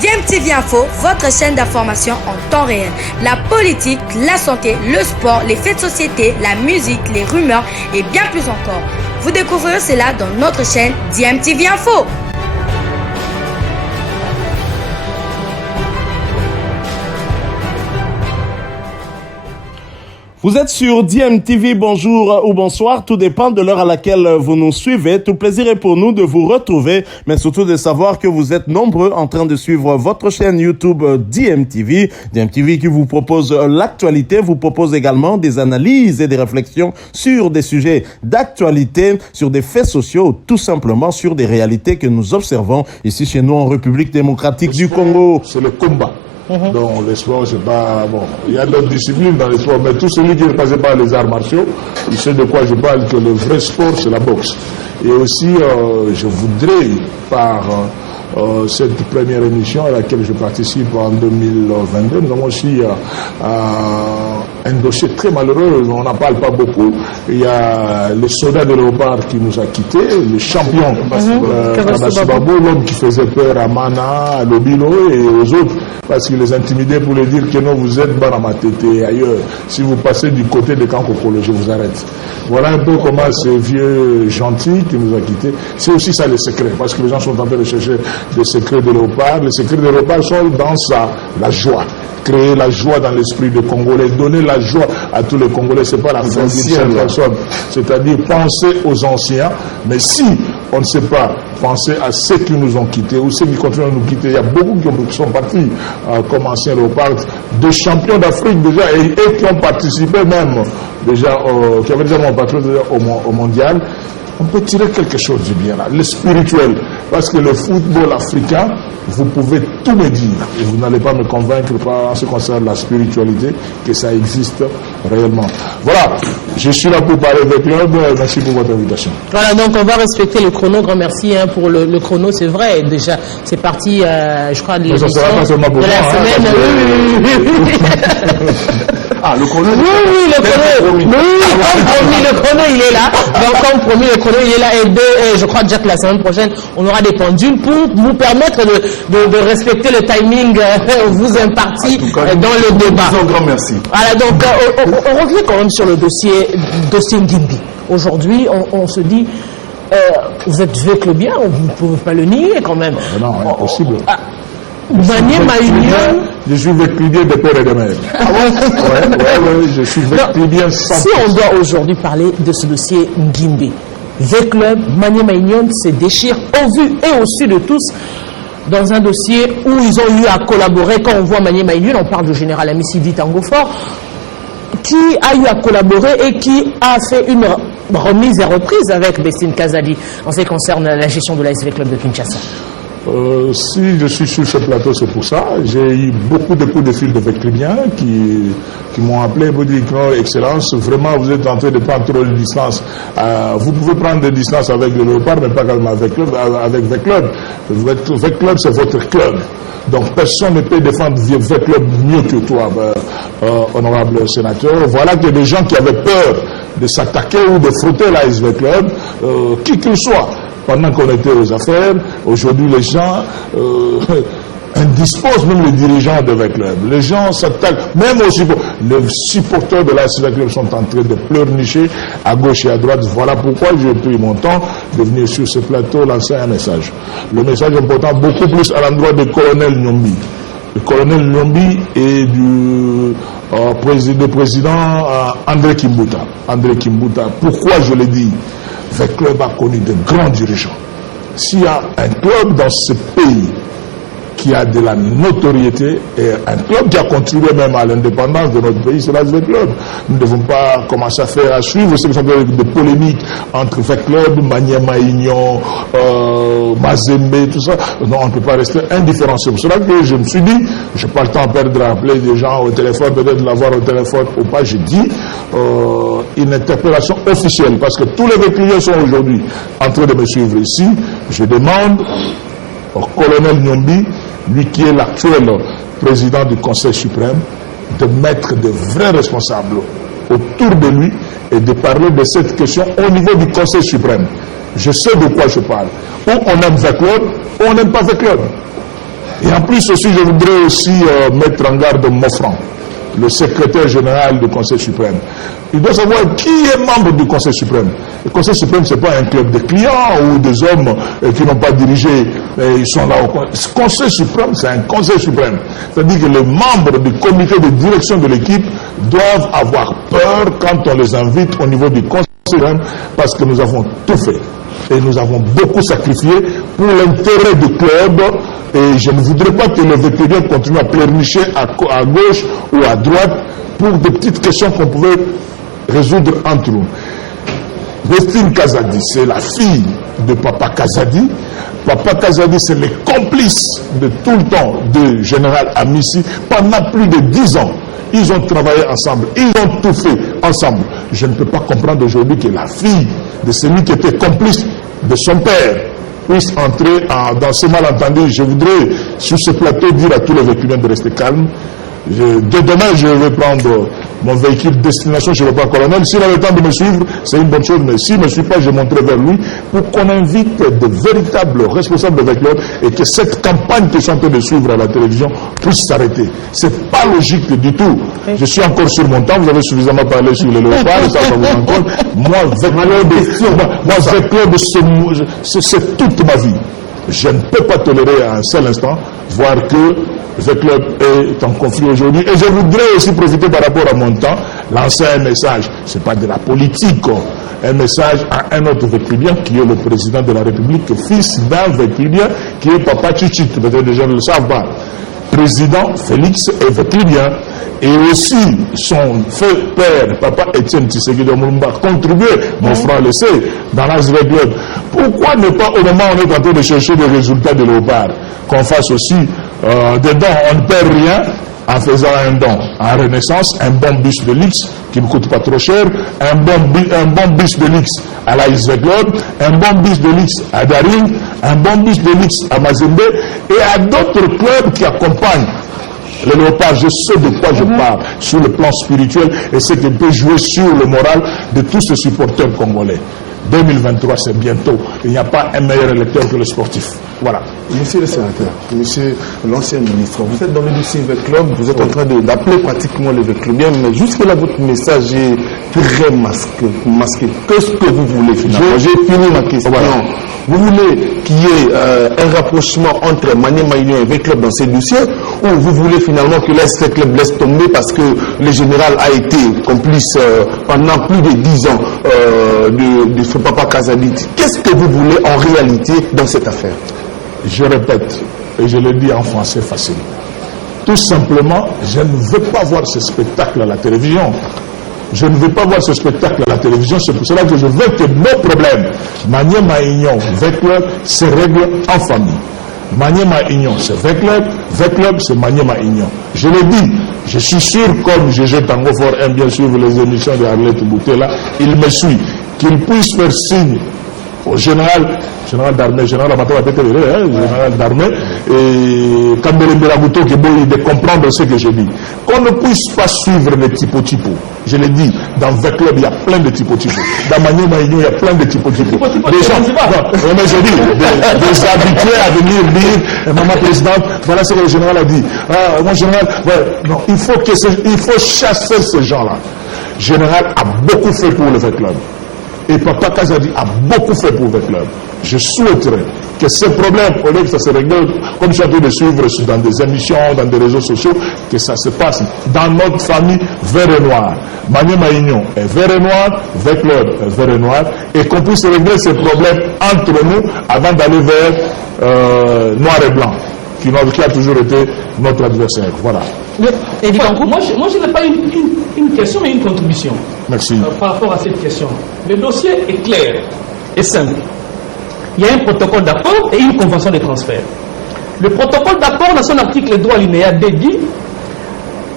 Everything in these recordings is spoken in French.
DMTV Info, votre chaîne d'information en temps réel. La politique, la santé, le sport, les faits de société, la musique, les rumeurs et bien plus encore. Vous découvrirez cela dans notre chaîne DMTV Info. Vous êtes sur DMTV, bonjour ou bonsoir, tout dépend de l'heure à laquelle vous nous suivez. Tout plaisir est pour nous de vous retrouver, mais surtout de savoir que vous êtes nombreux en train de suivre votre chaîne YouTube DMTV. DMTV qui vous propose l'actualité, vous propose également des analyses et des réflexions sur des sujets d'actualité, sur des faits sociaux, tout simplement sur des réalités que nous observons ici chez nous en République démocratique du Congo. C'est le combat. Donc le sport, c'est pas bon. Il y a d'autres disciplines dans le sport, mais tout celui qui est passé par les arts martiaux, il sait de quoi je parle, que le vrai sport, c'est la boxe. Et aussi, je voudrais, par cette première émission à laquelle je participe en 2022, nous avons aussi un dossier très malheureux, on n'en parle pas beaucoup. Il y a le soldat de Léopard qui nous a quittés, le champion Kabasubabo, l'homme qui faisait peur à Mana, à Lobilo et aux autres, parce qu'il les intimidait pour leur dire que non, vous êtes Banamatete et ailleurs. Si vous passez du côté de Kankokolo, je vous arrête. Voilà un peu comment ce vieux gentil qui nous a quittés. C'est aussi ça le secret, parce que les gens sont en train de chercher les secrets de Léopard. Les secrets de Léopard sont dans la joie. Créer la joie dans l'esprit des Congolais, donner la joie à tous les Congolais, c'est pas la fin d'une seule personne. C'est-à-dire penser aux anciens, mais si on ne sait pas penser à ceux qui nous ont quittés ou ceux qui continuent à nous quitter, il y a beaucoup qui sont partis comme anciens Léopards, des champions d'Afrique déjà et qui ont participé même déjà, qui avaient déjà participé au mondial. On peut tirer quelque chose du bien là, le spirituel, parce que le football africain, vous pouvez tout me dire, et vous n'allez pas me convaincre en ce qui concerne la spiritualité, que ça existe réellement. Voilà, je suis là pour parler avec club, merci pour votre invitation. Voilà, donc on va respecter le chrono, grand merci pour le chrono, c'est vrai, déjà, c'est parti, je crois, de l'émission de la semaine. Ah, le chrono. Oui, le chrono. Oui, comme promis, le chrono, il est là. Donc, comme promis, le chrono, il est là. Et je crois déjà que la semaine prochaine, on aura des pendules pour vous permettre de respecter le timing vous imparti dans le débat. Un grand merci. Voilà, donc, on revient quand même sur le dossier Ngimbi. Aujourd'hui, on se dit, vous êtes vieux clubien, vous ne pouvez pas le nier quand même. Non, impossible. Maniema Union. Je suis véclubien de père et de mère. Ah ouais, je suis véclubien sans. Si on doit aujourd'hui parler de ce dossier Ngimbi, V-Club, Maniema Union se déchire au vu et au su de tous dans un dossier où ils ont eu à collaborer. Quand on voit Maniema Union, on parle du général Amisidi Tangofort, qui a eu à collaborer et qui a fait une remise et reprise avec Bestine Kazadi en ce qui concerne la gestion de l'ASV Club de Kinshasa. Si je suis sur ce plateau, c'est pour ça. J'ai eu beaucoup de coups de fil de véclubiens qui m'ont appelé pour dire que, Excellence, vraiment, vous êtes en train de prendre trop de distance. Vous pouvez prendre des distances avec le Léopard, mais pas avec V-Club. V-Club, c'est votre club. Donc, personne ne peut défendre V-Club mieux que toi, honorable sénateur. Voilà que des gens qui avaient peur de s'attaquer ou de frotter l'ASV Club, qui qu'il soit, pendant qu'on était aux affaires, aujourd'hui les gens indisposent même les dirigeants de V-Club. Les gens s'attaquent, même aussi les supporters de la V-Club sont en train de pleurnicher à gauche et à droite. Voilà pourquoi j'ai pris mon temps de venir sur ce plateau lancer un message. Le message important beaucoup plus à l'endroit du colonel Nyombi. Le colonel Nyombi et du président André Kimbuta. André Kimbuta, pourquoi je l'ai dit? V-Club a connu de grands dirigeants. S'il y a un club dans ce pays qui a de la notoriété et un club qui a contribué même à l'indépendance de notre pays, c'est l'ASV Club. Nous ne devons pas commencer à suivre ce qui s'appelle des polémiques entre V-Club, Maniema Union, Mazembe, tout ça. Non, on ne peut pas rester indifférent. C'est pour cela que je me suis dit, je n'ai pas le temps à perdre à appeler des gens au téléphone, peut-être l'avoir au téléphone ou pas. J'ai dit une interpellation officielle parce que tous les clients sont aujourd'hui en train de me suivre ici. Je demande au colonel Nyombi, lui qui est l'actuel président du Conseil suprême, de mettre de vrais responsables autour de lui et de parler de cette question au niveau du Conseil suprême. Je sais de quoi je parle. Ou on aime V-Club, ou on n'aime pas V-Club. Et en plus aussi, je voudrais aussi mettre en garde Mofran, le secrétaire général du Conseil suprême. Il doit savoir qui est membre du Conseil suprême. Le Conseil suprême, ce n'est pas un club de clients ou des hommes qui n'ont pas dirigé, ils sont là. Ce Conseil suprême, c'est un Conseil suprême. C'est-à-dire que les membres du comité de direction de l'équipe doivent avoir peur quand on les invite au niveau du Conseil suprême, parce que nous avons tout fait. Et nous avons beaucoup sacrifié pour l'intérêt du club. Et je ne voudrais pas que le vétérinaire continue à pleurnicher à gauche ou à droite pour des petites questions qu'on pouvait résoudre entre nous. Vestine Kazadi, c'est la fille de Papa Kazadi. Papa Kazadi, c'est le complice de tout le temps du général Amissi pendant plus de 10 ans. Ils ont travaillé ensemble, ils ont tout fait ensemble. Je ne peux pas comprendre aujourd'hui que la fille de celui qui était complice de son père puisse entrer dans ce malentendu. Je voudrais, sur ce plateau, dire à tous les véhiculiers de rester calmes. Dès demain, je vais prendre mon véhicule destination chez le père colonel. S'il a le temps de me suivre, c'est une bonne chose, mais s'il ne me suit pas, je monterai vers lui pour qu'on invite de véritables responsables de Veclub et que cette campagne que je suis en train de suivre à la télévision puisse s'arrêter. C'est pas logique du tout. Je suis encore sur mon temps, vous avez suffisamment parlé sur les léopards, ça vous en compte. Moi, Veclub, c'est toute ma vie. Je ne peux pas tolérer à un seul instant voir que Veclub est en conflit aujourd'hui. Et je voudrais aussi profiter par rapport à mon temps, lancer un message. Ce n'est pas de la politique, un message à un autre Veclubien qui est le président de la République, fils d'un Veclubien qui est Papa Chichit. Peut-être les gens ne le savent pas. Président Félix est Veclubien. Et aussi, son père, Papa Étienne Tshisekedi Mulumba, contribué, mon frère le sait, dans l'âge Veclub. Pourquoi ne pas, au moment où on est en train de chercher des résultats de léopard, qu'on fasse aussi des dons, on ne perd rien en faisant un don en Renaissance, un bon bus de luxe qui ne coûte pas trop cher, un bon bus de luxe à l'Aïs Veclub, un bon bus de luxe à Daring, un bon bus de luxe à Mazembe et à d'autres clubs qui accompagnent le léopard. Je sais de quoi je parle sur le plan spirituel et ce qui peut jouer sur le moral de tous ces supporters congolais. 2023, c'est bientôt. Il n'y a pas un meilleur électeur que le sportif. Voilà. Monsieur le sénateur, monsieur l'ancien ministre, vous êtes dans le dossier Veclub, vous êtes en train d'appeler pratiquement les Veclubiens, mais jusque-là, votre message est très masqué. Qu'est-ce que vous voulez finalement? J'ai fini ma question. Voilà. Vous voulez qu'il y ait un rapprochement entre Maniema Union et Veclub dans ces dossiers, ou vous voulez finalement que l'Veclub laisse tomber parce que le général a été complice pendant plus de 10 ans de ce Papa Kazadi? Qu'est-ce que vous voulez en réalité dans cette affaire? Je répète, et je le dis en français facile. Tout simplement, je ne veux pas voir ce spectacle à la télévision. Je ne veux pas voir ce spectacle à la télévision. C'est pour cela que je veux que nos problèmes, Maniema Union, Veclub, se règlent en famille. Maniema Union, c'est Veclub, Veclub, c'est Maniema Union. Je le dis, je suis sûr, comme GG Tango Fort aime bien suivre les émissions de Arlette Boutella, il me suit, qu'il puisse faire signe au général d'armée, général d'armée, et Kambere Mberaguto qui est de comprendre ce que je dis. Qu'on ne puisse pas suivre les typo-typo. Je l'ai dit, dans Veclub, il y a plein de typo-typo. Dans Maniema Union, il y a plein de typo-typo. Des gens, mais je dis, des habitués à venir dire, maman présidente, voilà ce que le général a dit. Ah, mon général, ouais, non, il faut chasser ces gens-là. Le général a beaucoup fait pour le Veclub. Et Papa Kazadi a beaucoup fait pour Veclub. Je souhaiterais que ces problèmes, au lieu que ça se règle, comme je suis en train de suivre dans des émissions, dans des réseaux sociaux, que ça se passe dans notre famille vert et noir. Maniema Union est vert et noir, Veclub est vert et noir, et qu'on puisse régler ces problèmes entre nous avant d'aller vers noir et blanc, qui a toujours été notre adversaire. Voilà. Moi, je n'ai pas une question, mais une contribution. Merci. Par rapport à cette question. Le dossier est clair et simple. Il y a un protocole d'accord et une convention de transfert. Le protocole d'accord, dans son article droit alinéa D, dit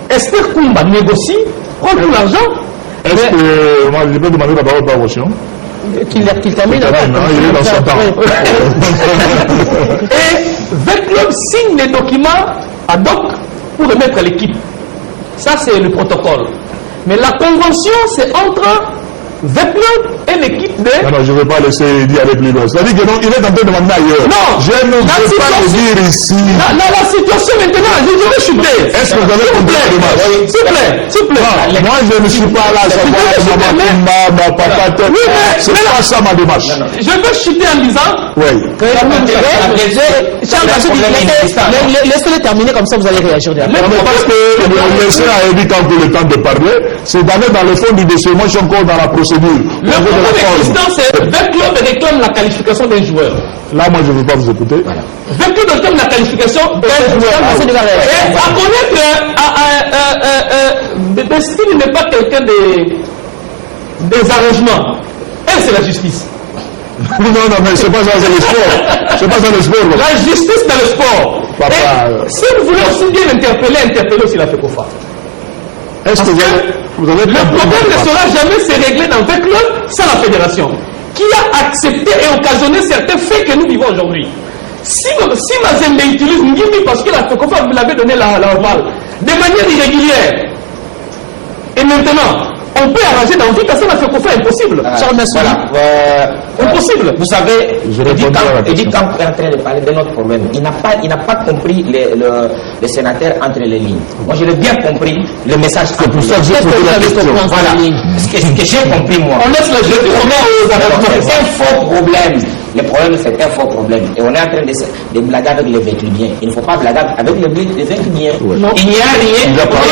Esther Koumba négocie, prend tout l'argent. Est-ce que moi je peux demander la parole par motion? Qu'il termine. Il est dans son temps. Et Veclub signe les documents ad hoc pour remettre à l'équipe. Ça, c'est le protocole. Mais la convention, c'est entre V-Club est l'équipe de... Non, je ne vais pas laisser dire aller plus loin. C'est-à-dire qu'il est en train de m'amener ailleurs. Non, je ne veux pas le dire ici. La situation maintenant, je vais chuter. Est-ce que vous avez compris le match? S'il vous plaît, s'il vous plaît. Moi, je ne suis pas là à savoir ma papa. C'est pas ça ma démarche. Je veux chuter en disant... Oui. Laissez-le terminer, comme ça vous allez réagir derrière. Non, mais parce que laisser à Eddie quand le temps de parler, c'est d'aller dans le fond du dossier. Moi, je suis encore dans la procédure. Le problème existant, c'est V-Club réclame la qualification d'un joueur. Là, moi, je ne veux pas vous écouter. V-Club réclame la qualification d'un joueur. Et à connaître, Destiny n'est pas quelqu'un des arrangements. Elle, c'est la justice. Non, mais c'est pas ça, c'est le sport. C'est pas ça le sport. La justice dans le sport. Papa, Et si vous voulez aussi bien interpeller aussi la FECOFA. est-ce que vous avez Le problème ne sera jamais se régler dans V Club sans la fédération, qui a accepté et occasionné certains faits que nous vivons aujourd'hui. Si Mazembe utilise Ngimi parce que la FECOFA vous l'avez donné la balle, de manière irrégulière, et maintenant, on peut arranger dans vie parce que la FECOFA est impossible. Impossible. Vous savez, Edith Camp est en train de parler de notre problème. Il n'a pas compris le sénateur entre les lignes. Moi, je l'ai bien compris, le message. C'est pour ça que j'ai posé la question. Voilà. Ce que j'ai compris, moi. On laisse le jeu. C'est un faux problème. Le problème, c'est un faux problème. Et on est en train de blaguer avec les véhiculiers. Il ne faut pas blaguer avec les véhiculiers. Il n'y a rien. Il a la parole.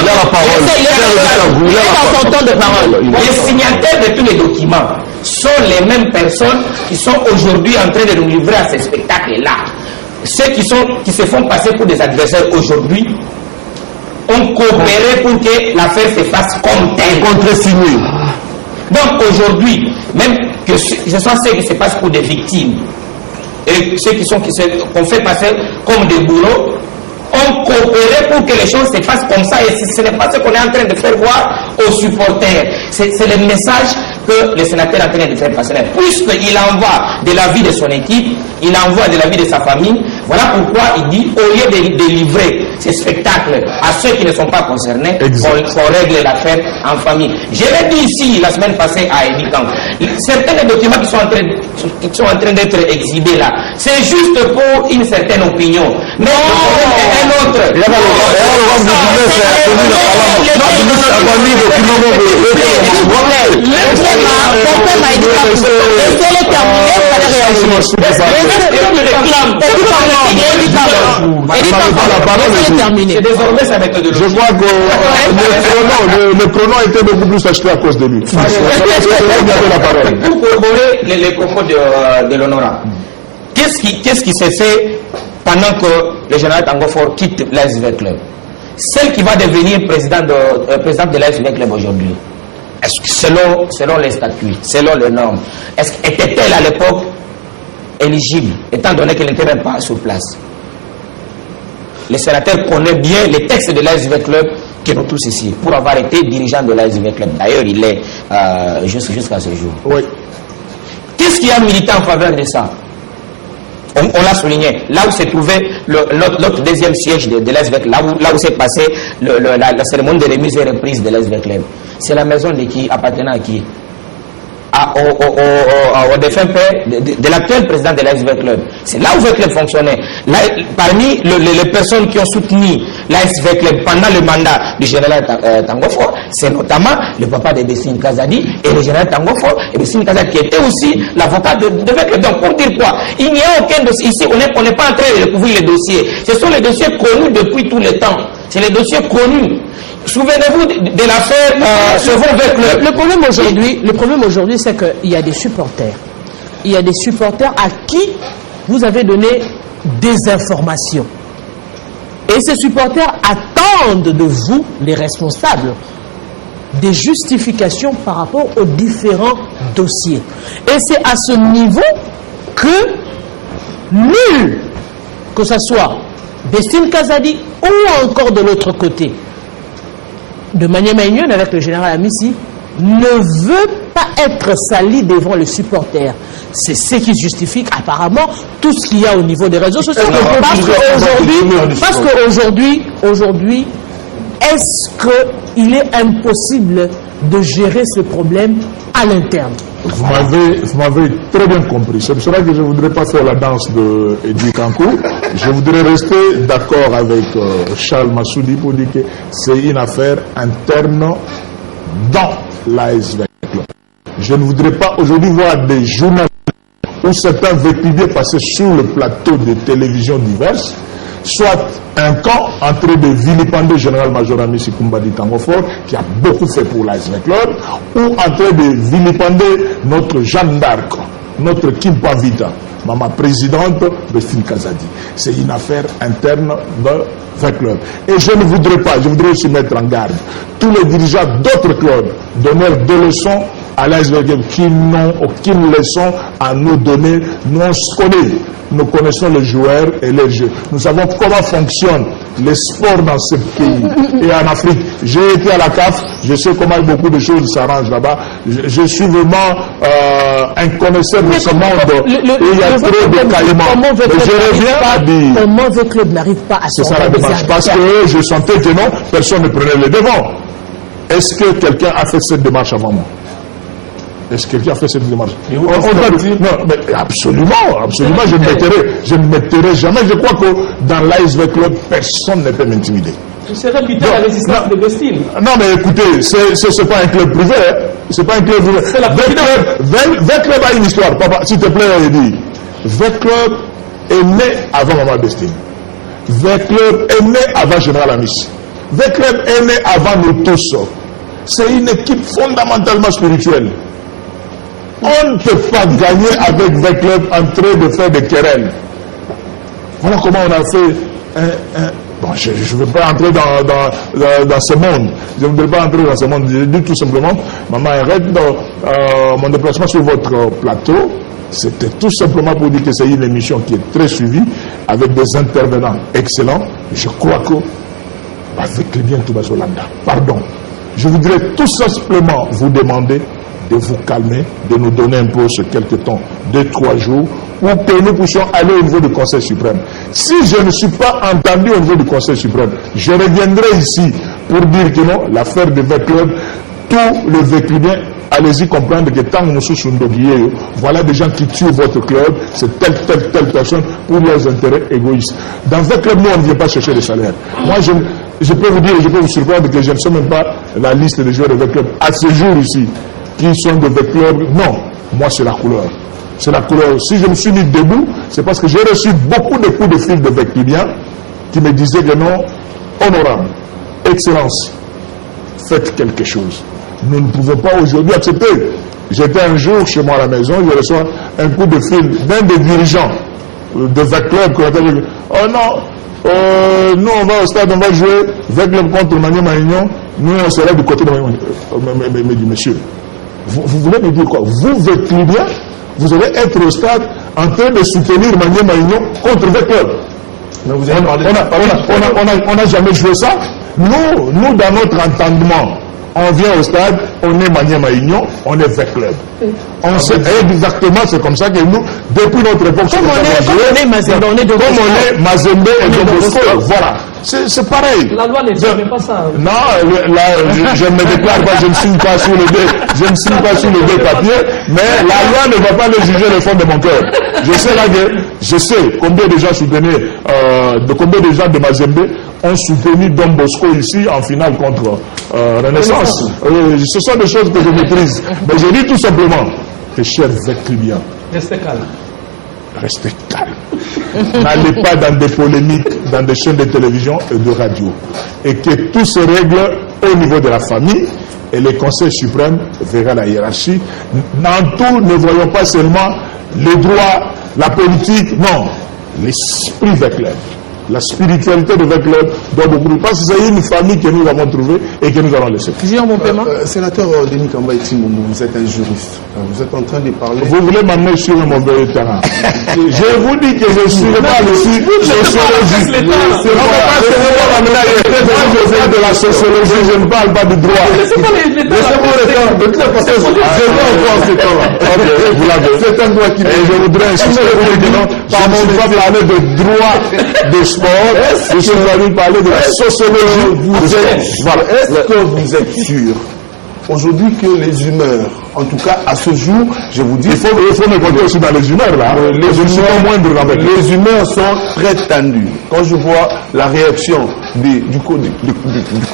Il est dans son temps de parole. Les signataires de tous les documents sont les mêmes personnes qui sont aujourd'hui en train de nous livrer à ces spectacles-là. Ceux qui se font passer pour des adversaires aujourd'hui ont coopéré pour que l'affaire se fasse comme telle. Contre-signé. Donc aujourd'hui, même que ce soit ceux qui se passent pour des victimes et ceux qu'on fait passer comme des bourreaux, ont coopéré pour que les choses se fassent comme ça. Et ce n'est pas ce qu'on est en train de faire voir aux supporters. C'est le message que le sénateur est en train de faire passer. Puisqu'il envoie de la vie de son équipe, il envoie de la vie de sa famille, voilà pourquoi il dit, au lieu de livrer ces spectacles à ceux qui ne sont pas concernés, qu'on règle l'affaire en famille. Je l'ai dit ici la semaine passée à Edikan. Certains des documents qui sont en train d'être exhibés là, c'est juste pour une certaine opinion. Mais un autre. Je crois que le chrono était beaucoup plus acheté à cause de lui. Pour corroborer les propos de l'honorable, qu'est-ce qui s'est fait pendant que le général Tangofor quitte l'ASV Club? Celle qui va devenir présidente de l'ASV Club aujourd'hui, est-ce que selon les statuts, selon les normes, était-elle à l'époque éligible, étant donné qu'elle n'était même pas sur place? Le sénateur connaît bien les textes de l'ASV Club que nous tous ici, pour avoir été dirigeant de l'ASV Club. D'ailleurs, il est jusqu'à ce jour. Oui. Qu'est-ce qui a milité en faveur de ça? On l'a souligné, là où se trouvait notre deuxième siège de l'ASV Club, là où s'est passé la cérémonie de remise et reprise de l'ASV Club, c'est la maison de qui appartenant à qui? Au défunt père de l'actuel président de l'ASV Club. C'est là où le club fonctionnait. Là, parmi les personnes qui ont soutenu l'ASV Club pendant le mandat du général Tangofor, c'est notamment le papa de Bessine Kazadi et le général Tangofor, et Bessine Kazadi qui était aussi l'avocat de V-Club. Donc pour dire quoi? Il n'y a aucun dossier ici, on n'est pas en train de découvrir les dossiers. Ce sont les dossiers connus depuis tout le temps. C'est les dossiers connus. Souvenez-vous de l'affaire V-Club. Le problème aujourd'hui, c'est qu'il y a des supporters. Il y a des supporters à qui vous avez donné des informations. Et ces supporters attendent de vous, les responsables, des justifications par rapport aux différents dossiers. Et c'est à ce niveau que nul, que ce soit Bessine Kazadi ou encore de l'autre côté, de manière Maïnion avec le général Amissi, ne veut pas être sali devant les supporters. C'est ce qui justifie apparemment tout ce qu'il y a au niveau des réseaux sociaux. Parce qu'aujourd'hui, est-ce qu'il est impossible de gérer ce problème à l'interne. Vous m'avez très bien compris. C'est pour cela que je ne voudrais pas faire la danse de Eddy Kankou. Je voudrais rester d'accord avec Charles Massoudi pour dire que c'est une affaire interne dans l'ASV Club. Je ne voudrais pas aujourd'hui voir des journalistes ou certains véhiculiers passer sur le plateau de télévision diverses, soit un camp en train de vilipender le général-major Amissi Koumbadi Tangofor, qui a beaucoup fait pour l'ASV Club, ou en train de vilipender notre Jeanne d'Arc, notre Kimpa Vita, ma présidente Bestine Kazadi. C'est une affaire interne de l'ASV Club. Et je ne voudrais pas, je voudrais aussi mettre en garde tous les dirigeants d'autres clubs donner des leçons à l'ASV Club qui n'ont aucune leçon à nous donner. Nous on se connaît. Nous connaissons les joueurs et les jeux. Nous savons comment fonctionnent les sports dans ce pays et en Afrique. J'ai été à la CAF, je sais comment beaucoup de choses s'arrangent là-bas. Je suis vraiment un connaisseur de ce monde. Il y a trop de caïmans. Je reviens à dire. Comment le club n'arrive pas à se C'est ça la démarche. Parce que je sentais que non, personne ne prenait les devants. Est-ce que quelqu'un a fait cette démarche avant moi? Est-ce que quelqu'un a fait cette démarche? Non, mais absolument, je ne mettrai jamais. Je crois que dans l'ASV Club, personne ne peut m'intimider. Vous serez buté à la résistance de Bestine. Non, mais écoutez, c'est pas un club privé. Hein. C'est pas un club privé. C'est la V-Club a une histoire. Papa, s'il te plaît, Eddy. V-Club est né avant Maman Bestine. V-Club est né avant Général Amissi. V-Club est né avant nous tous. C'est une équipe fondamentalement spirituelle. On ne peut pas gagner avec V-Club en train de faire des querelles. Voilà comment on a fait bon, je ne veux pas entrer dans ce monde. Je ne voudrais pas entrer dans ce monde. Je dis tout simplement, maman, arrête mon déplacement sur votre plateau. C'était tout simplement pour dire que c'est une émission qui est très suivie, avec des intervenants excellents. Je crois que, avec les biens Toubasolanda, pardon, je voudrais tout simplement vous demander de vous calmer, de nous donner un peu ce quelques temps, 2-3 jours, ou que nous puissions aller au niveau du Conseil suprême. Si je ne suis pas entendu au niveau du Conseil suprême, je reviendrai ici pour dire que non, l'affaire de V-Club, tout le véhiculien, allez-y comprendre que tant que nous sommes voilà des gens qui tuent votre club, c'est telle personne pour leurs intérêts égoïstes. Dans V-Club, nous, on ne vient pas chercher des salaires. Moi, je peux vous dire, je peux vous surprendre que je ne sais même pas la liste des joueurs de V-Club à ce jour ici, qui sont de V-Club. Non, moi, c'est la couleur. C'est la couleur. Si je me suis mis debout, c'est parce que j'ai reçu beaucoup de coups de fil de V-Clubiens qui me disaient que non, honorable, excellence, faites quelque chose. Nous ne pouvons pas aujourd'hui accepter. J'étais un jour chez moi à la maison, je reçois un coup de fil d'un des dirigeants de V-Club qui appelle, oh non, nous on va au stade, on va jouer V-Club contre Maniema Union, nous on sera du côté de Maniema Union. Mais dit, monsieur, vous voulez me dire quoi? Vous V-Clubiens, vous allez être au stade en train de soutenir Maniema Union contre V-Club. On n'a jamais joué ça. Nous, dans notre entendement, on vient au stade, on est Maniema Union, on est V-Club. On sait exactement, c'est comme ça que nous, depuis notre époque, comme on est Mazembe et Don Bosco, voilà. C'est pareil. La loi ne permet pas ça. Non, je ne me déclare pas, je ne signe pas sur le deux papiers, mais la loi ne va pas le juger le fond de mon cœur. Je sais combien de gens soutenaient, combien de gens de Mazembe ont soutenu Don Bosco ici en finale contre Renaissance. Ce sont des choses que je maîtrise. Mais je dis tout simplement que, chers V-Clubiens, restez calme. Restez calme. N'allez pas dans des polémiques, dans des chaînes de télévision et de radio. Et que tout se règle au niveau de la famille. Et le Conseil suprême verra la hiérarchie. Dans tout, ne voyons pas seulement les droits, la politique, non. L'esprit V-Club. La spiritualité de V-Club doit beaucoup. Parce que c'est une famille que nous avons trouvée et que nous allons laisser. Sénateur Denis Kamba Etimboumou, vous êtes un juriste. Vous êtes en train de parler. Vous voulez m'amener sur un mauvais terrain. Je vous dis que je ne suis pas sociologiste. Je fais de la sociologie, je ne parle pas du droit. C'est un droit qui. Et je voudrais insister pour que non, on ne va pas parler de droit de sport, je suis venu parler de la sociologie. Est-ce que vous êtes sûr aujourd'hui que les humeurs, en tout cas à ce jour, je vous dis... Il faut me compter aussi dans les humeurs là. Les humeurs sont très tendues. Quand je vois la réaction du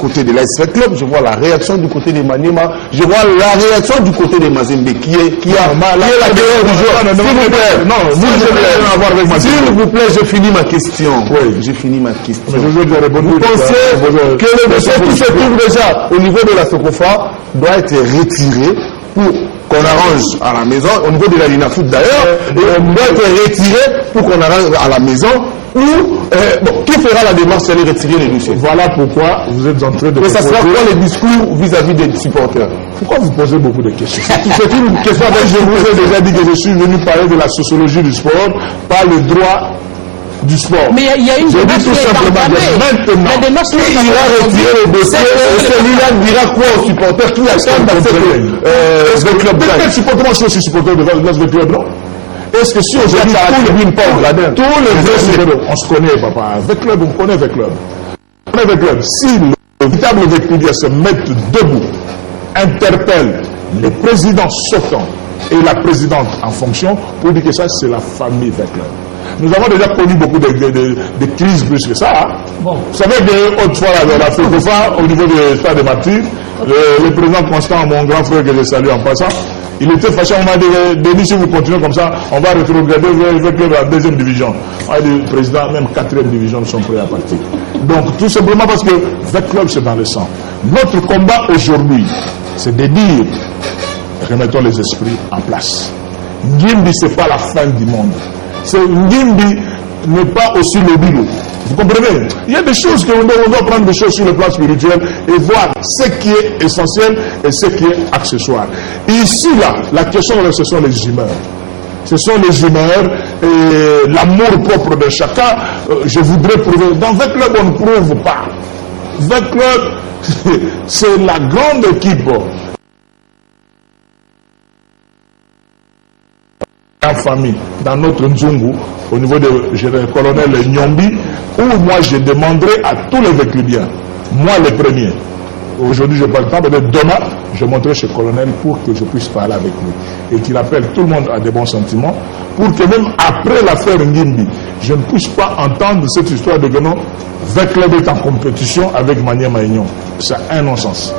côté de l'AS Club, je vois la réaction du côté des Maniema, je vois la réaction du côté des Mazembe qui a la guerre du joueur. S'il vous plaît, je finis ma question. Oui. J'ai fini ma question. Vous pensez que le dossier qui se trouve déjà au niveau de la Socofa doit être retiré pour qu'on arrange à la maison, au niveau de la Lina Foot d'ailleurs, doit être retiré pour qu'on arrange à la maison, ou qui fera la démarche d'aller retirer les dossiers? Voilà pourquoi vous êtes en train de... Mais ça sera quoi les discours vis-à-vis des supporters? Pourquoi vous posez beaucoup de questions? C'est une question que je vous ai déjà dit que je suis venu parler de la sociologie du sport, pas le droit du sport. Mais il y a une démarche tout simplement maintenant, la démarche qui ira retirer le dossier et celui-là dira quoi aux supporters qui attendent à ce club? Peut-être supporter, moi je suis aussi supporter de Las Club, non? Est-ce que si aujourd'hui tous les vrais supporters, on se connaît, papa, avec club, on connaît avec club. On connaît avec club. Si le véritable véhicule se met debout, interpelle les présidents sortants et la présidente en fonction pour dire que ça c'est la famille avec club. Nous avons déjà connu beaucoup de crises plus que ça. Hein. Bon. Vous savez qu'autrefois, la FECOFA, au niveau du stade de Martyrs, le président Constant, mon grand frère que je salue en passant, il était fâché, on m'a dit, Denis, si vous continuez comme ça, on va rétrograder vers la deuxième division. On a dit, le président, même quatrième division sont prêts à partir. Donc, tout simplement parce que le club, c'est dans le sang. Notre combat aujourd'hui, c'est de dire, remettons les esprits en place. Ngimbi, ce n'est pas la fin du monde. Ngimbi n'est pas aussi le bilo. Vous comprenez? Il y a des choses qu'on doit prendre des choses sur le plan spirituel et voir ce qui est essentiel et ce qui est accessoire. Et ici, là, la question, ce sont les humeurs. Ce sont les humeurs et l'amour propre de chacun. Je voudrais prouver. Dans 20 clubs, on ne prouve pas. 20 clubs, c'est la grande équipe. En famille, dans notre Nzungu, au niveau de colonel Nyombi, où moi je demanderai à tous les véclubiens, moi le premier, aujourd'hui je parle pas, peut-être demain, je montrerai chez le colonel pour que je puisse parler avec lui et qu'il appelle tout le monde à des bons sentiments, pour que même après l'affaire Ngimbi, je ne puisse pas entendre cette histoire de que non, Veclub est en compétition avec Maniema Union. C'est un non-sens.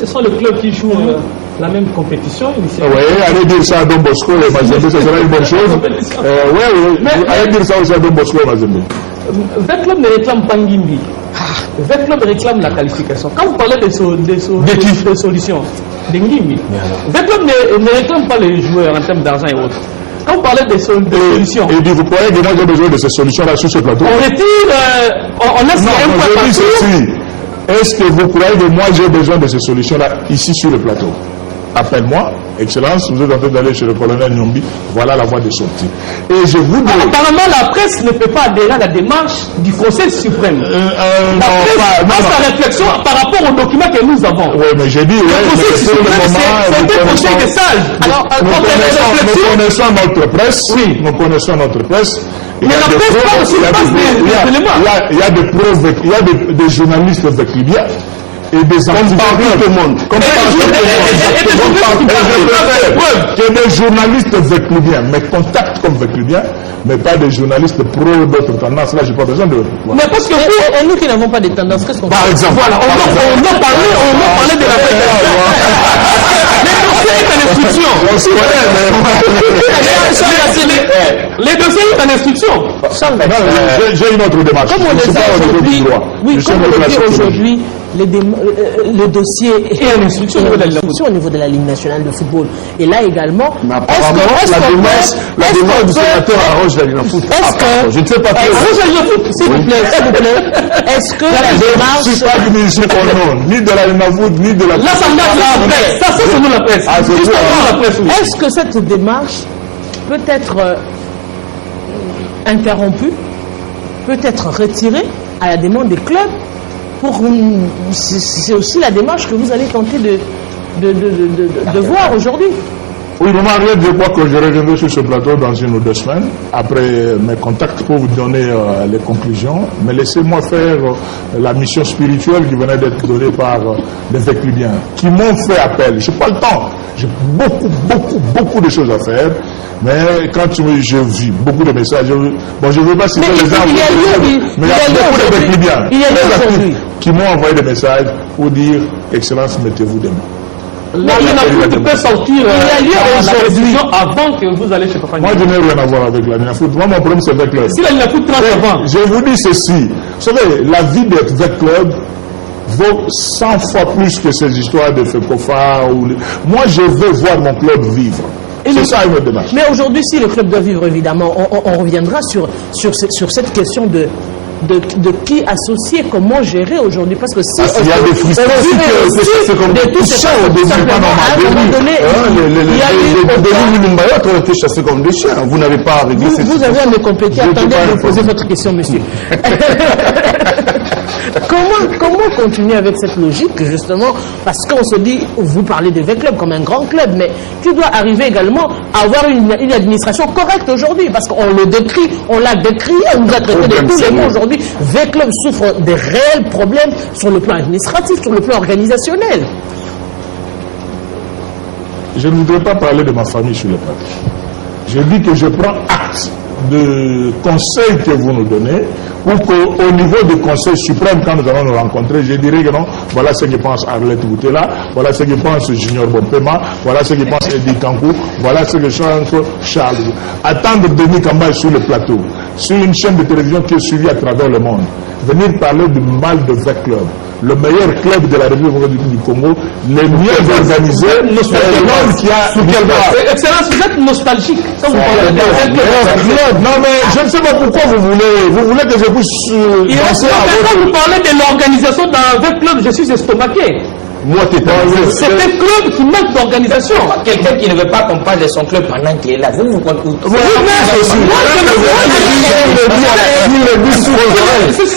Ce sont les clubs qui jouent la même compétition. Oui, allez dire ça à Don Bosco et Mazembe, ce sera une bonne chose. Oui, allez dire ça aussi à Don Bosco et Mazembe. Veclub ne réclame pas Ngimbi. Veclub réclame la qualification. Quand vous parlez des solutions, de Ngimbi, Veclub ne réclame pas les joueurs en termes d'argent et autres. Quand vous parlez des solutions. Et dit, vous croyez que moi j'ai besoin de ces solutions-là sur ce plateau? On retire, on laisse un point partout. Est-ce que vous croyez que moi j'ai besoin de ces solutions-là ici sur le plateau? Appelle-moi, Excellence, vous êtes en train d'aller chez le colonel Nyombi, voilà la voie de sortie. Et je vous dis... Apparemment, la presse ne peut pas adhérer à la démarche du Conseil suprême. La presse a sa réflexion par rapport aux documents que nous avons. Oui, mais j'ai dit... Le Conseil suprême, c'est un conseil des sages. Alors, nous connaissons notre presse. Oui. Nous connaissons notre presse. Mais la presse pas aussi des éléments. Il y a des preuves, il y a des journalistes véclubiens et des ambassadeurs tout le monde. Comme que des journalistes véclubiens, mais contactent comme véclubiens, mais pas des journalistes pro d'autres tendances. Là, j'ai pas besoin de. Mais parce que nous qui n'avons pas de tendances, qu'est-ce qu'on fait? Par exemple. Voilà, on a parlé de la les dossiers sont en instruction. J'ai une autre démarche. Comme on le dit aujourd'hui, oui, comme on le dit aujourd'hui, le dossier est en instruction au niveau de la Ligue nationale de football. Et là également, la démarche du sénateur arrange la Ligue de foot. Je ne sais pas s'il vous plaît, est-ce que la démarche... Je ne suis pas venu ici pour nom, ni de la Ligue de foot, ni de la... L'Assemblée de la presse, ça c'est selon la presse. Est-ce que cette démarche peut être interrompue, peut être retirée à la demande des clubs? C'est aussi la démarche que vous allez tenter de voir aujourd'hui. Oui, maman Henriette, je crois que je reviendrai sur ce plateau dans 1 ou 2 semaines, après mes contacts pour vous donner les conclusions. Mais laissez-moi faire la mission spirituelle qui venait d'être donnée par l'évêque libyen, qui m'ont fait appel. Je n'ai pas le temps. J'ai beaucoup de choses à faire. Mais quand je vis beaucoup de messages, bon, je ne veux pas citer les gens, mais il y a beaucoup d'évêques libyens qui m'ont envoyé des messages pour dire « Excellence, mettez-vous demain ». Mais l'INAFOOT peut sortir aujourd'hui avant que vous allez chez Papa. Moi, je n'ai rien à voir avec la l'INAFOOT. Moi, mon problème, c'est avec club. Si la l'INAFOOT tranche avant. Je vous dis ceci. Vous savez, la vie d'être club vaut 100 fois plus que ces histoires de FECOFA. Moi, je veux voir mon club vivre. C'est ça une démarche. Mais aujourd'hui, si le club doit vivre, évidemment, on reviendra sur cette question de qui associer, comment gérer aujourd'hui, parce que si il y a des frustrations c'est comme de tout ça, à un moment donné, ont été chassés comme des chiens. Vous n'avez pas réglé cette situation. Vous avez à me compléter. Attendez à me poser votre question, monsieur. Comment continuer avec cette logique, justement, parce qu'on se dit, vous parlez de V-Club comme un grand club, mais tu dois arriver également à avoir une administration correcte aujourd'hui, parce qu'on le décrit, on l'a décrit, on nous a traité de tous les mots aujourd'hui. V-Club souffre des réels problèmes sur le plan administratif, sur le plan organisationnel. Je ne voudrais pas parler de ma famille sur le plateau. Je dis que je prends acte de conseils que vous nous donnez, pour qu'au niveau du Conseil suprême, quand nous allons nous rencontrer, je dirais que non, voilà ce que pense Arlette Boutela, voilà ce que pense Junior Bompema, voilà ce que pense Eddie Kankou, voilà ce que pense Charles. Attendre Denis Kamba sur le plateau, sur une chaîne de télévision qui est suivie à travers le monde, venir parler du mal de V-Club, le meilleur club de la République du Congo, les mieux organisés, l'homme qui a... Excellence, vous êtes nostalgique. Ça, vous parlez non, mais je ne sais pas pourquoi vous voulez que je puisse penser à votre... Quand vous parlez de l'organisation d'un V-Club, je suis estomaqué. Moi, c'est un club qui manque d'organisation. Quelqu'un qui ne veut pas qu'on parle de son club pendant qu'il est là. Vous comptez.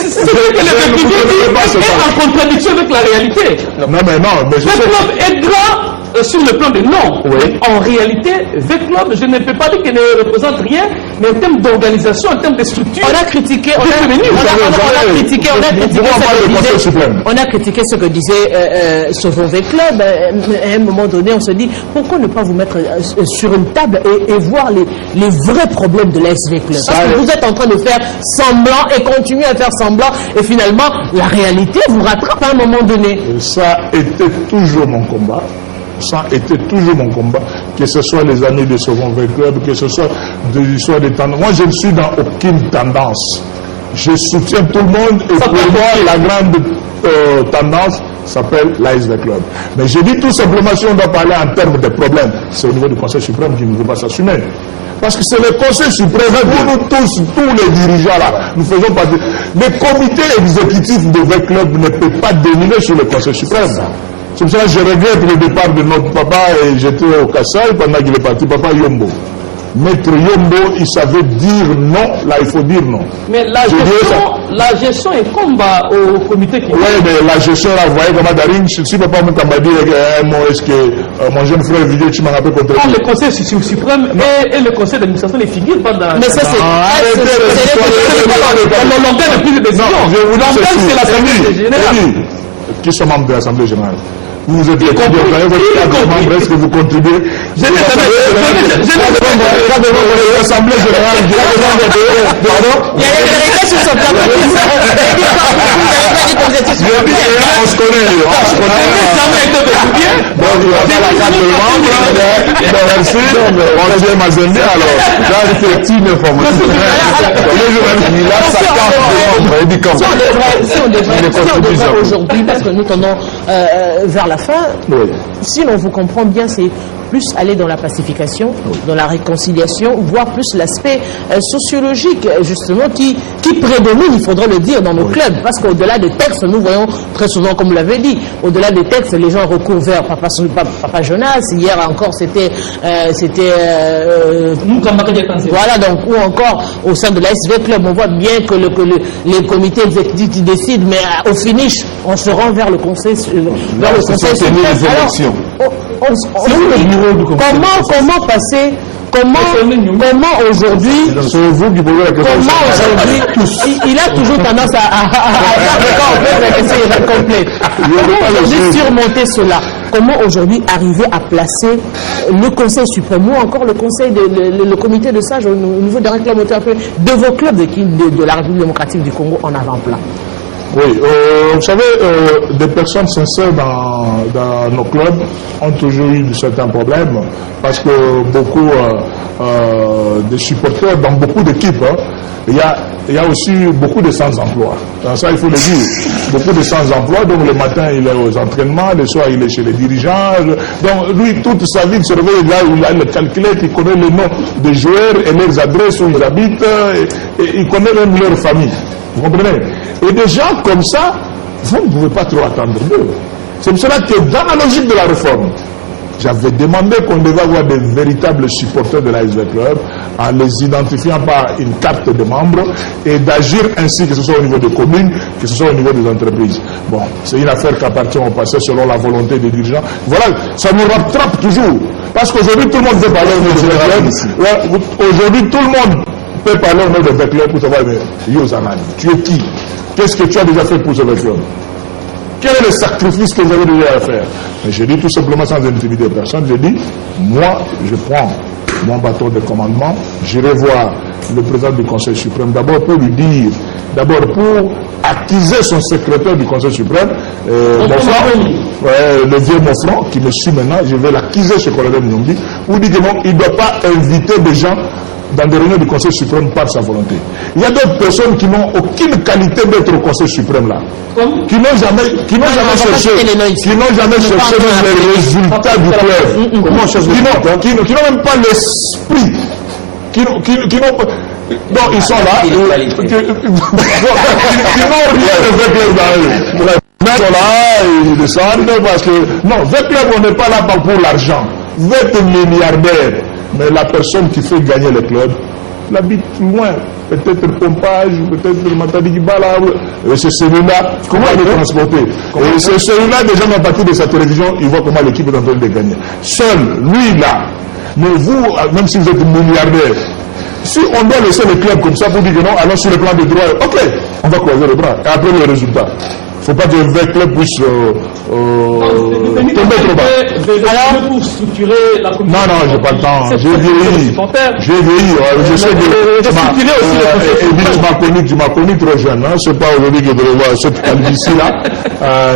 C'est que le est en contradiction avec la réalité. Non, mais non. Le club est grand sur le plan de nom. Oui. En réalité, V-Club, je ne peux pas dire qu'il ne représente rien, mais en termes d'organisation, en termes de structure. On a critiqué, on a critiqué ce que disait Sauvons V-Club. À un moment donné, on se dit, pourquoi ne pas vous mettre sur une table et voir les vrais problèmes de l'ASV Club? Parce que vous êtes en train de faire semblant et continuer à faire semblant, et finalement, la réalité vous rattrape à un moment donné. Ça a été toujours mon combat. Ça a été toujours mon combat, que ce soit les amis de Sauvons V-Club, que ce soit de l'histoire des tendances. Moi, je ne suis dans aucune tendance. Je soutiens tout le monde, et pour moi, la grande tendance s'appelle l'ASV Club. Mais je dis tout simplement, si on doit parler en termes de problèmes, c'est au niveau du Conseil suprême qui ne veut pas s'assumer. Parce que c'est le Conseil suprême, nous tous, tous les dirigeants là, nous faisons partie. Le comité exécutif de V-Club ne peut pas dominer sur le Conseil suprême. C'est pour ça que je regrette le départ de notre papa, et j'étais au Kassai pendant qu'il est parti, papa Yombo. Maître Yombo, il savait dire non, là il faut dire non. Mais la gestion incombe au comité qui... Oui, mais la gestion, là, vous voyez comment Daring, si papa Moukamba dit un mot, est-ce que mon jeune frère Vidé, tu m'as rappelé contre lui? Le conseil suprême et le conseil d'administration ne figurent pas dans... Mais ça, c'est... l'organe de prise de décision. L'organe, c'est l'Assemblée générale. Qui sont membres de l'Assemblée générale? Vous êtes votre membre, est-ce que vous contribuez? Je n'ai l'Assemblée générale, pardon? Il y a des vérités sur ce plan. On se connaît, donc il y a la carte de membre, merci, on est bien Mazembe, alors, là, c'est une information. Il a sa carte de membre, si on devrait aujourd'hui, parce que nous tendons vers la fin, si l'on vous comprend bien, c'est plus aller dans la pacification, dans la réconciliation, voire plus l'aspect sociologique, justement, qui prédomine, il faudra le dire, dans nos clubs. Parce qu'au-delà des textes, nous voyons très souvent, comme vous l'avez dit, au-delà des textes, les gens recourent vers Papa Jonas. Hier encore, c'était voilà, donc, ou encore, au sein de l'ASV Club, on voit bien que les comités exécutifs qui décident, mais au finish, on se rend vers le conseil suprême. Alors, comment passer, comment aujourd'hui, il a toujours tendance à surmonter cela. Comment aujourd'hui arriver à placer le Conseil suprême ou encore le Conseil, le comité de sages au niveau des réclamations de vos clubs de la République démocratique du Congo en avant-plan? Oui, vous savez, des personnes sincères dans nos clubs ont toujours eu certains problèmes parce que beaucoup de supporters dans beaucoup d'équipes, il y a aussi beaucoup de sans-emploi. Ça, il faut le dire. Beaucoup de sans-emploi. Donc, le matin, il est aux entraînements, le soir, il est chez les dirigeants. Donc, lui, toute sa vie, il se réveille là où il a le calculette, il connaît les noms des joueurs et leurs adresses où ils habitent, et il connaît même leur famille. Vous comprenez? Et des gens comme ça, vous ne pouvez pas trop attendre d'eux. C'est pour cela que dans la logique de la réforme, j'avais demandé qu'on devait avoir des véritables supporters de l'ASV Club en les identifiant par une carte de membres et d'agir ainsi, que ce soit au niveau des communes, que ce soit au niveau des entreprises. Bon, c'est une affaire qui appartient au passé selon la volonté des dirigeants. Voilà, ça nous rattrape toujours. Parce qu'aujourd'hui, tout le monde veut parler au nom de club. Aujourd'hui, tout le monde peut parler au nom de club pour savoir, mais Yosanan, tu es qui? Qu'est-ce que tu as déjà fait pour ce club? Quel est le sacrifice que vous avez déjà à faire? Mais je dis tout simplement sans intimider personne, je dis, moi, je prends mon bâton de commandement, j'irai voir le président du Conseil suprême, d'abord pour lui dire, d'abord pour accuser son secrétaire du Conseil suprême, le vieux Mofran, qui me suit maintenant, je vais l'accuser, ce colonel Nyongbi, pour dire que non, il ne doit pas inviter des gens dans des réunions du Conseil suprême par sa volonté. Il y a d'autres personnes qui n'ont aucune qualité d'être au Conseil suprême là, qui n'ont jamais cherché les résultats du club, qui n'ont même pas l'esprit, qui n'ont non, ils sont là, qui n'ont rien avec les ils sont là, ils descendent parce que non, Veclub, on n'est pas là pour l'argent. Vous êtes milliardaire, mais la personne qui fait gagner le club l'habite loin, peut-être Pompage, peut-être Matadi-Gibala, et c'est celui-là, comment il est transporté? Et c'est celui-là, déjà, à partir de sa télévision, il voit comment l'équipe est en train de gagner. Seul, lui là, mais vous, même si vous êtes milliardaire, si on doit laisser le club comme ça pour dire que non, alors sur le plan de droit, ok, on va croiser les bras, et après le résultat. Il ne faut pas que le club puisse tomber trop bas. Alors, pour structurer la communauté. Non, je n'ai pas le temps. J'ai vieilli. Je sais que tu m'as connu trop jeune. Hein. Ce n'est pas aujourd'hui que je devrais voir cette calvitie-là.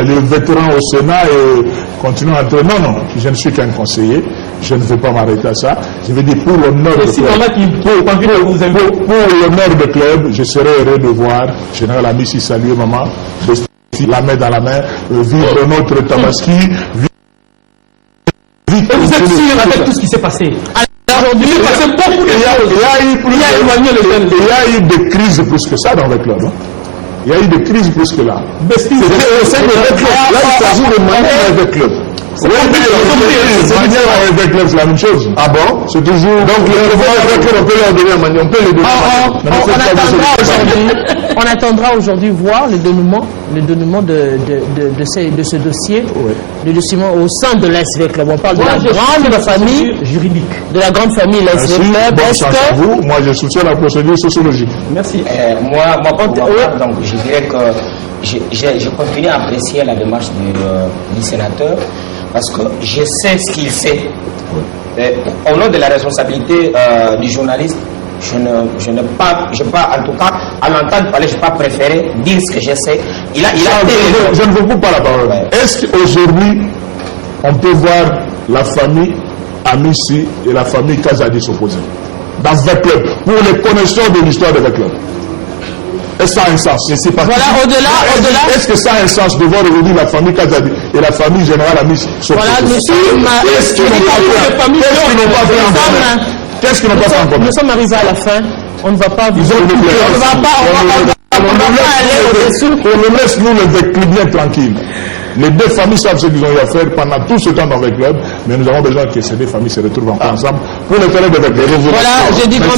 Les vétérans au Sénat et continuent à entrer. Non, je ne suis qu'un conseiller. Je ne vais pas m'arrêter à ça. Je vais dire pour l'honneur du club. Pour l'honneur du club, je serai heureux de voir Général Amissi saluer maman. La main dans la main, vivre notre Tabaski. Vous êtes sûr avec tout ce qui s'est passé? Aujourd'hui, il y a eu des crises plus que ça dans le club. Il y a eu des crises plus que là. Là, il s'agit de manière avec le club. Oui, avec club, c'est la même chose. Ah bon? C'est toujours. Donc, on peut leur donner un manuel, on peut les donner. On attendra aujourd'hui voir le dénouement de ce dossier, le dossier au sein de l'ASV Club. On parle de la grande famille juridique, de la grande famille l'ASV Club. Moi, je soutiens la procédure sociologique. Merci. Moi, donc, je dirais que je continue à apprécier la démarche du sénateur parce que je sais ce qu'il sait. Au nom de la responsabilité du journaliste, je ne pas, en tout cas, à l'entendre parler, je n'ai pas préféré dire ce que je sais. Je ne vous coupe pas la parole. Ouais. Est-ce qu'aujourd'hui, on peut voir la famille Amissi et la famille Kazadi s'opposer dans Veclub, pour les connaisseurs de l'histoire de Veclub? Est-ce que ça a un sens? Voilà, au-delà. Est-ce que ça a un sens de voir aujourd'hui la famille Kazadi et la famille Générale Amissi s'opposer? Voilà, qu'est-ce qu'ils n'ont pas fait en commun? Nous sommes arrivés à la fin. On ne va pas. On nous laisse, nous, les Veclubiens tranquilles. Les deux familles savent ce qu'ils ont eu à faire pendant tout ce temps dans le club, mais nous avons besoin que ces deux familles se retrouvent encore ensemble pour le terrain de Veclub. Voilà, je dis grand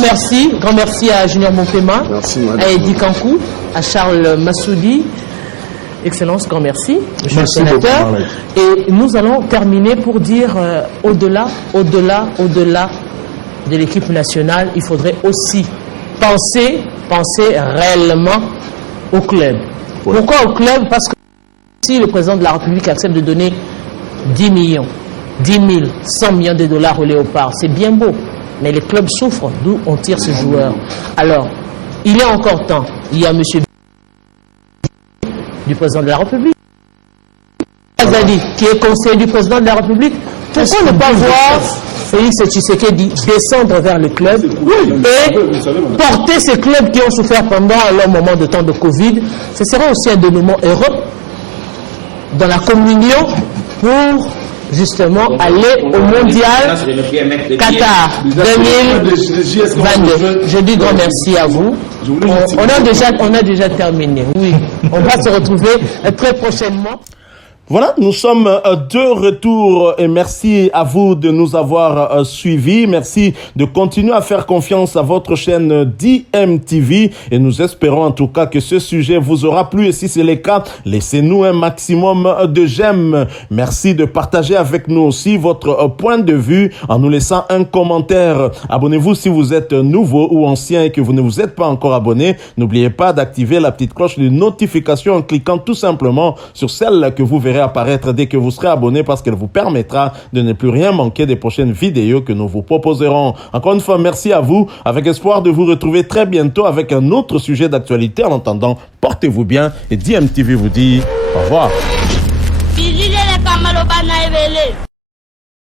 merci à Junior Montpema, à Eddie Kankou, à Charles Massoudi, Excellence, grand merci, monsieur le Merci sénateur. beaucoup, Et nous allons terminer pour dire au-delà de l'équipe nationale, il faudrait aussi penser réellement au club. Oui. Pourquoi au club? Parce que si le président de la République accepte de donner 10 millions, 10 000, 100 millions de dollars au Léopard, c'est bien beau. Mais les clubs souffrent, d'où on tire ces joueurs. Alors, il est encore temps. Il y a monsieur du président de la République, Azali, qui est conseiller du président de la République. Pourquoi ne pas voir Félix Tshisekedi descendre vers le club et porter ces clubs qui ont souffert pendant leur moment de temps de Covid? Ce sera aussi un dénouement heureux dans la communion pour justement aller au mondial Qatar 2022. Je dis grand merci à vous. On a déjà terminé. Oui, on va se retrouver très prochainement. Voilà, nous sommes de retour et merci à vous de nous avoir suivis. Merci de continuer à faire confiance à votre chaîne DMTV et nous espérons en tout cas que ce sujet vous aura plu et si c'est le cas, laissez-nous un maximum de j'aime. Merci de partager avec nous aussi votre point de vue en nous laissant un commentaire. Abonnez-vous si vous êtes nouveau ou ancien et que vous ne vous êtes pas encore abonné. N'oubliez pas d'activer la petite cloche de notification en cliquant tout simplement sur celle que vous verrez apparaître dès que vous serez abonné parce qu'elle vous permettra de ne plus rien manquer des prochaines vidéos que nous vous proposerons. Encore une fois, merci à vous, avec espoir de vous retrouver très bientôt avec un autre sujet d'actualité. En attendant, portez-vous bien et DMTV vous dit au revoir.